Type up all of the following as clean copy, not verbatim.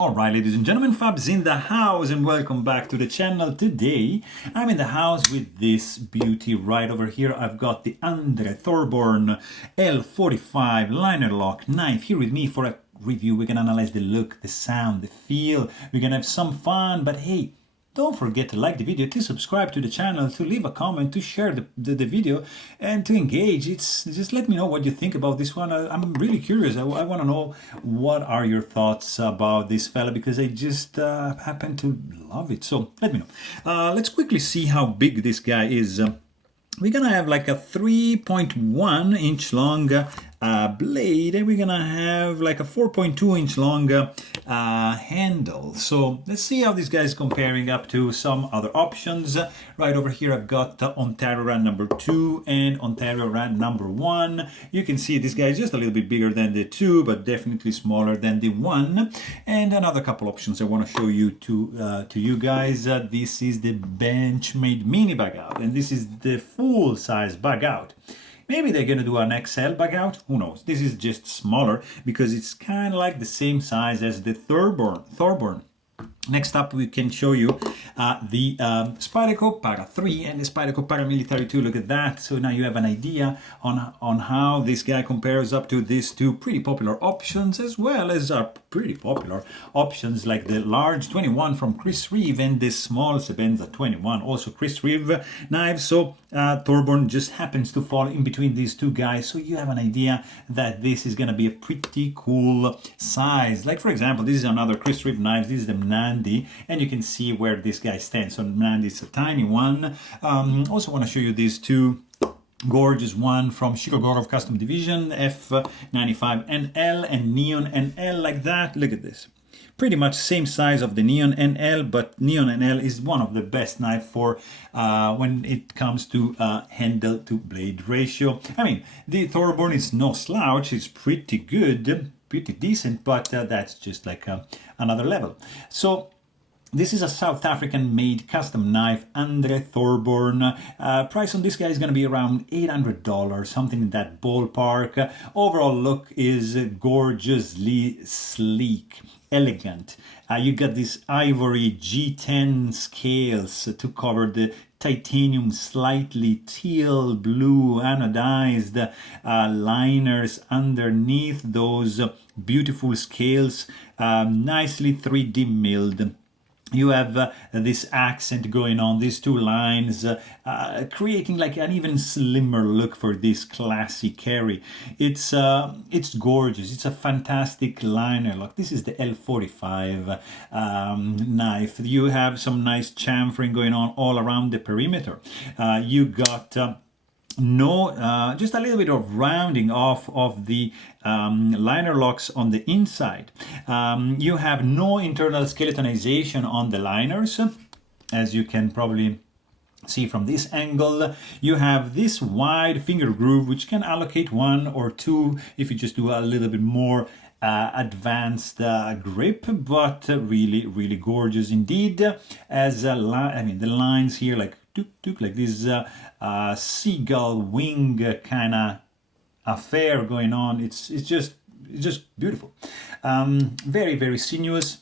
Alright, ladies and gentlemen, Fab's in the house and welcome back to the channel. Today I'm in the house with this beauty right over here. I've got the Andre Thorburn L45 liner lock knife here with me for a review. We're gonna analyze the look, the sound, the feel. We're gonna have some fun, but hey, don't forget to like the video, to subscribe to the channel, to leave a comment, to share the video, and to engage. Just let me know what you think about this one. I'm really curious. I want to know what are your thoughts about this fella, because I just happen to love it. So let me know. Let's quickly see how big this guy is. We're gonna have like a 3.1 inch long blade, and we're gonna have like a 4.2 inch long handle. So let's see how this guy is comparing up to some other options. Right over here I've got Ontario Rand number 2 and Ontario Rand number 1. You can see this guy is just a little bit bigger than the 2, but definitely smaller than the 1. And another couple options I want to show you to you guys. This is the Benchmade mini bag out, and this is the full size bag out. Maybe they're gonna do an XL bag out, who knows. This is just smaller because it's kind of like the same size as the Thorburn. Next up, we can show you the Spyderco Para 3 and the Spyderco Paramilitary 2. Look at that. So now you have an idea on how this guy compares up to these two pretty popular options, as well as pretty popular options like the large 21 from Chris Reeve and the small Sebenza 21, also Chris Reeve knives. So Thorburn just happens to fall in between these two guys. So you have an idea that this is going to be a pretty cool size. Like, for example, this is another Chris Reeve knife. This is the Nandi, and you can see where this guy stands. So Nandi is a tiny one. Also want to show you these two gorgeous one from Shikogorov Custom Division, F95 NL and Neon NL, like that. Look at this. Pretty much same size of the Neon NL, but Neon NL is one of the best knife for when it comes to handle to blade ratio. I mean, the Thorburn is no slouch. It's pretty good, pretty decent, but that's just like another level. So this is a South African made custom knife, Andre Thorburn. Price on this guy is going to be around $800, something in that ballpark. Overall look is gorgeously sleek, elegant. You got these ivory G10 scales to cover the titanium, slightly teal blue anodized liners underneath those beautiful scales, nicely 3D milled. You have this accent going on, these two lines, creating like an even slimmer look for this classy carry. It's gorgeous. It's a fantastic liner lock. This is the L45 knife. You have some nice chamfering going on all around the perimeter. You got just a little bit of rounding off of the liner locks on the inside. You have no internal skeletonization on the liners, as you can probably see from this angle. You have this wide finger groove, which can allocate 1 or 2 if you just do a little bit more advanced grip, but really gorgeous indeed. As I mean, the lines here like like this seagull wing kind of affair going on. It's just beautiful. Very sinuous.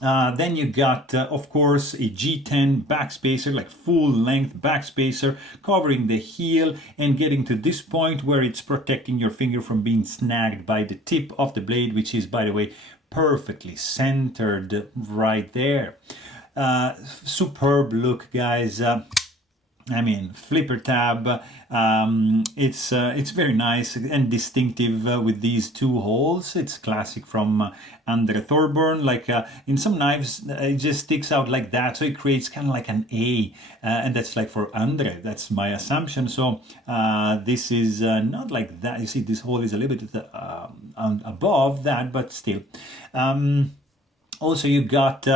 Then you got, of course, a G10 backspacer, like full length backspacer, covering the heel and getting to this point where it's protecting your finger from being snagged by the tip of the blade, which is, by the way, perfectly centered right there. Superb look, guys. I mean, flipper tab. It's very nice and distinctive with these two holes. It's classic from Andre Thorburn. Like in some knives, it just sticks out like that, so it creates kind of like an A, and that's like for Andre. That's my assumption. So this is not like that. You see, this hole is a little bit above that, but still. Also, you got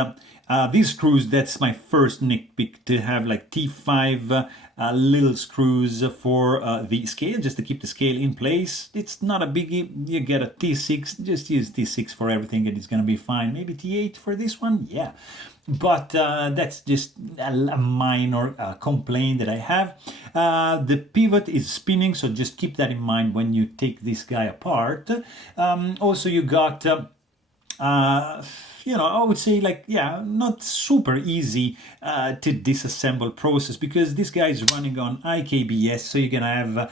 these screws. That's my first nitpick, to have like T5 little screws for the scale, just to keep the scale in place. It's not a biggie. You get a T6, just use T6 for everything and it's gonna be fine. Maybe T8 for this one, yeah. But that's just a minor complaint that I have. The pivot is spinning, so just keep that in mind when you take this guy apart. Also, you got you know, I would say like, yeah, not super easy to disassemble process, because this guy is running on IKBS, so you're gonna have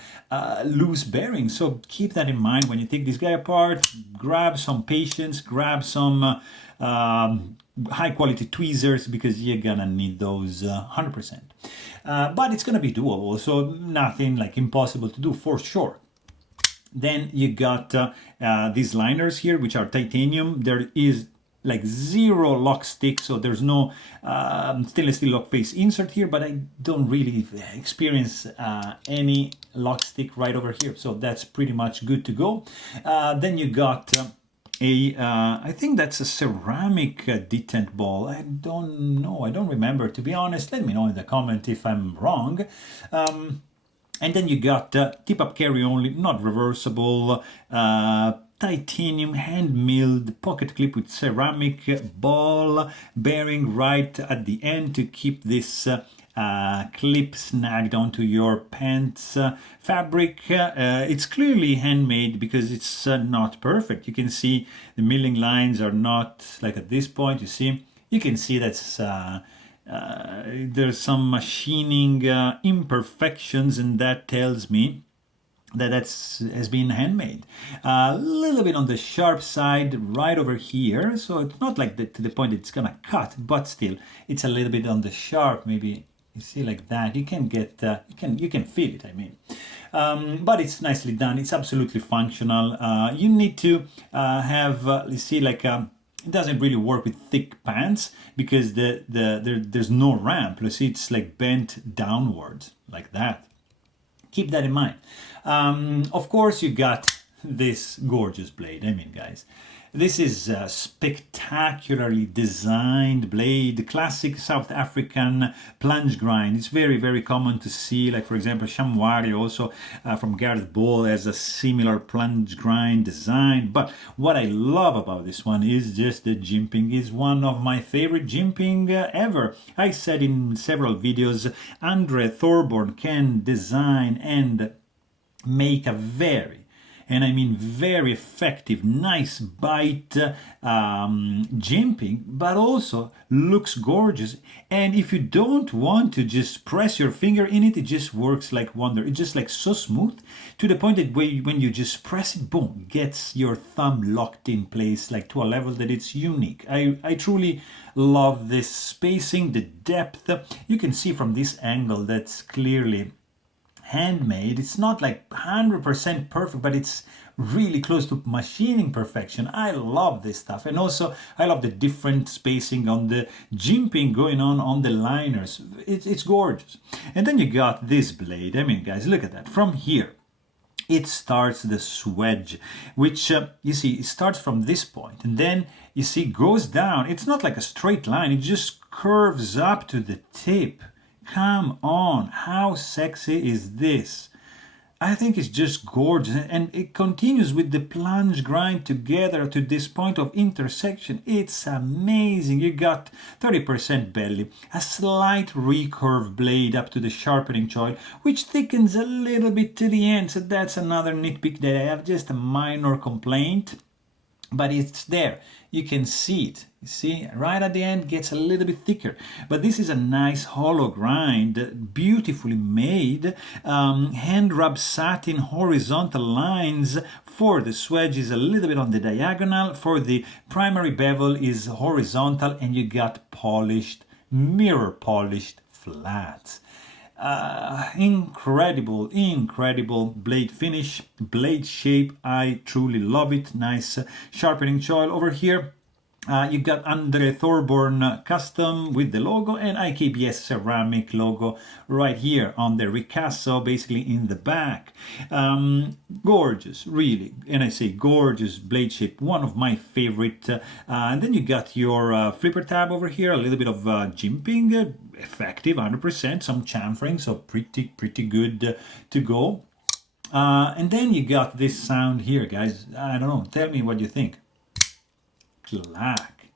loose bearings. So keep that in mind when you take this guy apart. Grab some patience, grab some high quality tweezers, because you're gonna need those 100%. But it's gonna be doable, so nothing like impossible to do for sure. Then you got these liners here, which are titanium. There is like zero lock stick, so there's no stainless steel lock face insert here, but I don't really experience any lock stick right over here, so that's pretty much good to go. Then you got I think that's a ceramic detent ball. I don't know, I don't remember, to be honest. Let me know in the comment if I'm wrong. And then you got tip-up carry only, not reversible, titanium hand-milled pocket clip with ceramic ball bearing right at the end to keep this clip snagged onto your pants fabric. It's clearly handmade because it's not perfect. You can see the milling lines are not like at this point. You can see that's there's some machining imperfections, and that tells me that has been handmade. A little bit on the sharp side right over here, so it's not like to the point it's gonna cut, but still it's a little bit on the sharp. Maybe you see like that. You can get you can feel it, I mean. But it's nicely done. It's absolutely functional. You need to have you see like it doesn't really work with thick pants because there's no ramp. You see, it's like bent downwards like that. Keep that in mind. Of course, you got this gorgeous blade. I mean, guys, this is a spectacularly designed blade, classic South African plunge grind. It's very, very common to see, like for example, Shamwari also from Gareth Ball has a similar plunge grind design. But what I love about this one is just the jimping. Is one of my favorite jimping ever. I said in several videos, Andre Thorburn can design and make a very, and I mean very effective, nice bite jimping, but also looks gorgeous. And if you don't want to just press your finger in it, it just works like wonder. It's just like so smooth to the point that when you just press it, boom, gets your thumb locked in place, like to a level that it's unique. I truly love this spacing, the depth. You can see from this angle that's clearly handmade. It's not like 100% perfect, but it's really close to machining perfection. I love this stuff. And also I love the different spacing on the jimping going on the liners. It's gorgeous. And then you got this blade. I mean, guys, look at that. From here it starts the swedge, which you see it starts from this point and then you see goes down. It's not like a straight line, it just curves up to the tip. Come on, how sexy is this? I think it's just gorgeous, and it continues with the plunge grind together to this point of intersection. It's amazing. You got 30% belly, a slight recurve blade up to the sharpening choil, which thickens a little bit to the end, so that's another nitpick that I have, just a minor complaint. But it's there, you can see it. You see, right at the end gets a little bit thicker. But this is a nice hollow grind, beautifully made. Hand rub satin horizontal lines for the swedge is a little bit on the diagonal. For the primary bevel is horizontal, and you got polished, mirror polished flats. Incredible blade finish, blade shape. I truly love it. Nice sharpening choil over here. You got Andre Thorburn custom with the logo and IKBS ceramic logo right here on the ricasso, basically in the back. Gorgeous, really, and I say gorgeous blade shape, one of my favorite. And then you got your flipper tab over here, a little bit of jimping, effective 100%, some chamfering, so pretty good to go. And then you got this sound here, guys. I don't know, tell me what you think. Clack,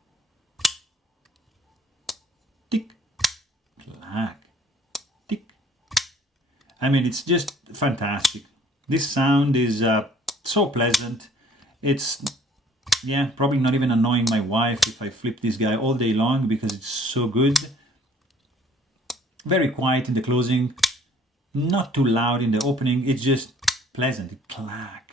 tick, clack, tick. I mean, it's just fantastic. This sound is so pleasant. It's Yeah, probably not even annoying my wife if I flip this guy all day long because it's so good. Very quiet in the closing, not too loud in the opening, it's just pleasant, it clack.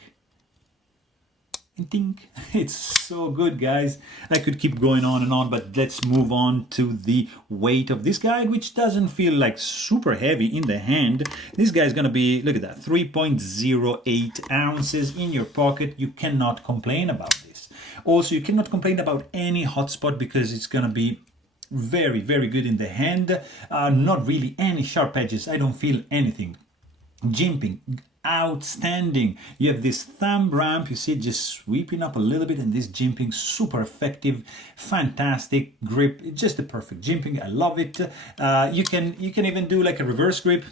And ding. It's so good, guys. I could keep going on and on, but let's move on to the weight of this guy, which doesn't feel like super heavy in the hand. This guy is gonna be, look at that, 3.08 ounces in your pocket. You cannot complain about this. Also, you cannot complain about any hotspot because it's gonna be very, very good in the hand. Not really any sharp edges. I don't feel anything. Jimping, outstanding. You have this thumb ramp, you see, just sweeping up a little bit, and this jimping, super effective, fantastic grip. It's just the perfect jimping. I love it. You can even do like a reverse grip.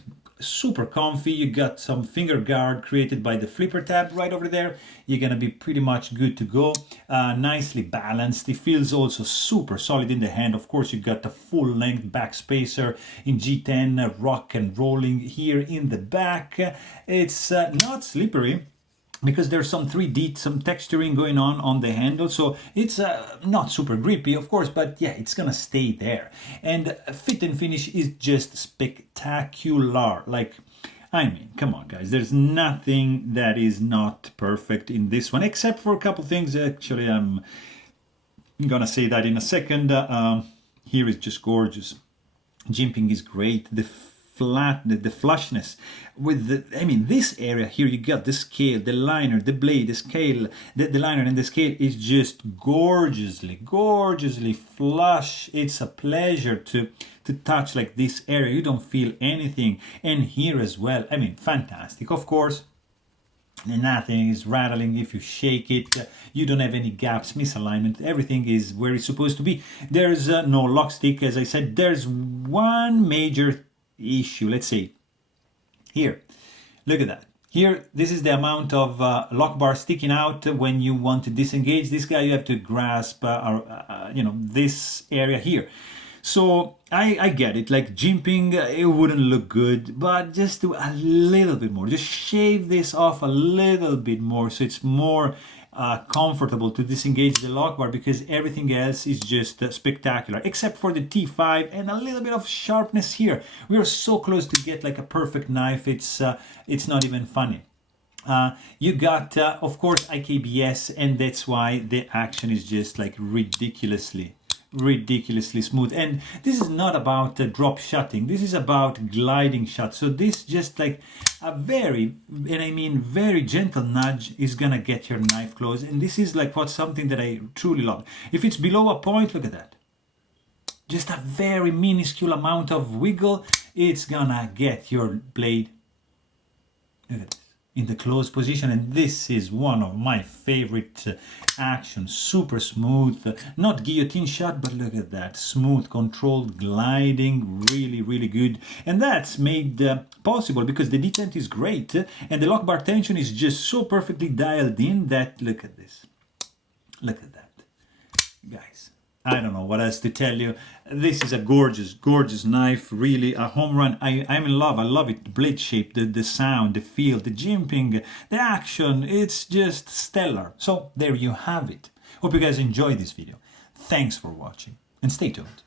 Super comfy. You got some finger guard created by the flipper tab right over there. You're gonna be pretty much good to go. Nicely balanced. It feels also super solid in the hand. Of course, you got the full length back spacer in G10, rock and rolling here in the back. It's not slippery, because there's some 3D, some texturing going on the handle, so it's not super grippy, of course, but yeah, it's gonna stay there. And fit and finish is just spectacular. Like, I mean, come on, guys, there's nothing that is not perfect in this one, except for a couple things. Actually, I'm gonna say that in a second. Here is just gorgeous. Jimping is great. The flushness with the, I mean, this area here, you got the scale, the liner, the blade, the scale, the liner and the scale is just gorgeously flush. It's a pleasure to touch like this area. You don't feel anything. And here as well, I mean, fantastic. Of course, nothing is rattling if you shake it. You don't have any gaps, misalignment. Everything is where it's supposed to be. There's no lock stick, as I said. There's one major issue, let's say. Here, look at that. Here, this is the amount of lock bar sticking out when you want to disengage this guy. You have to grasp, this area here. So I get it, like jimping, it wouldn't look good, but just do a little bit more. Just shave this off a little bit more so it's more comfortable to disengage the lock bar, because everything else is just spectacular, except for the T5 and a little bit of sharpness here. We are so close to get like a perfect knife, it's not even funny. You got, of course, IKBS, and that's why the action is just like ridiculously smooth. And this is not about drop shotting, this is about gliding shot. So this just like a very, and I mean very gentle nudge is gonna get your knife close. And this is like what's something that I truly love. If it's below a point, look at that, just a very minuscule amount of wiggle, it's gonna get your blade, look at this, in the closed position. And this is one of my favorite actions. Super smooth, not guillotine shot, but look at that, smooth, controlled gliding, really good. And that's made possible because the detent is great and the lock bar tension is just so perfectly dialed in that, look at this, look at that, guys. I don't know what else to tell you. This is a gorgeous knife, really a home run. I'm in love. I love it. The blade shape, the sound, the feel, the jimping, the action. It's just stellar. So there you have it. Hope you guys enjoyed this video. Thanks for watching and stay tuned.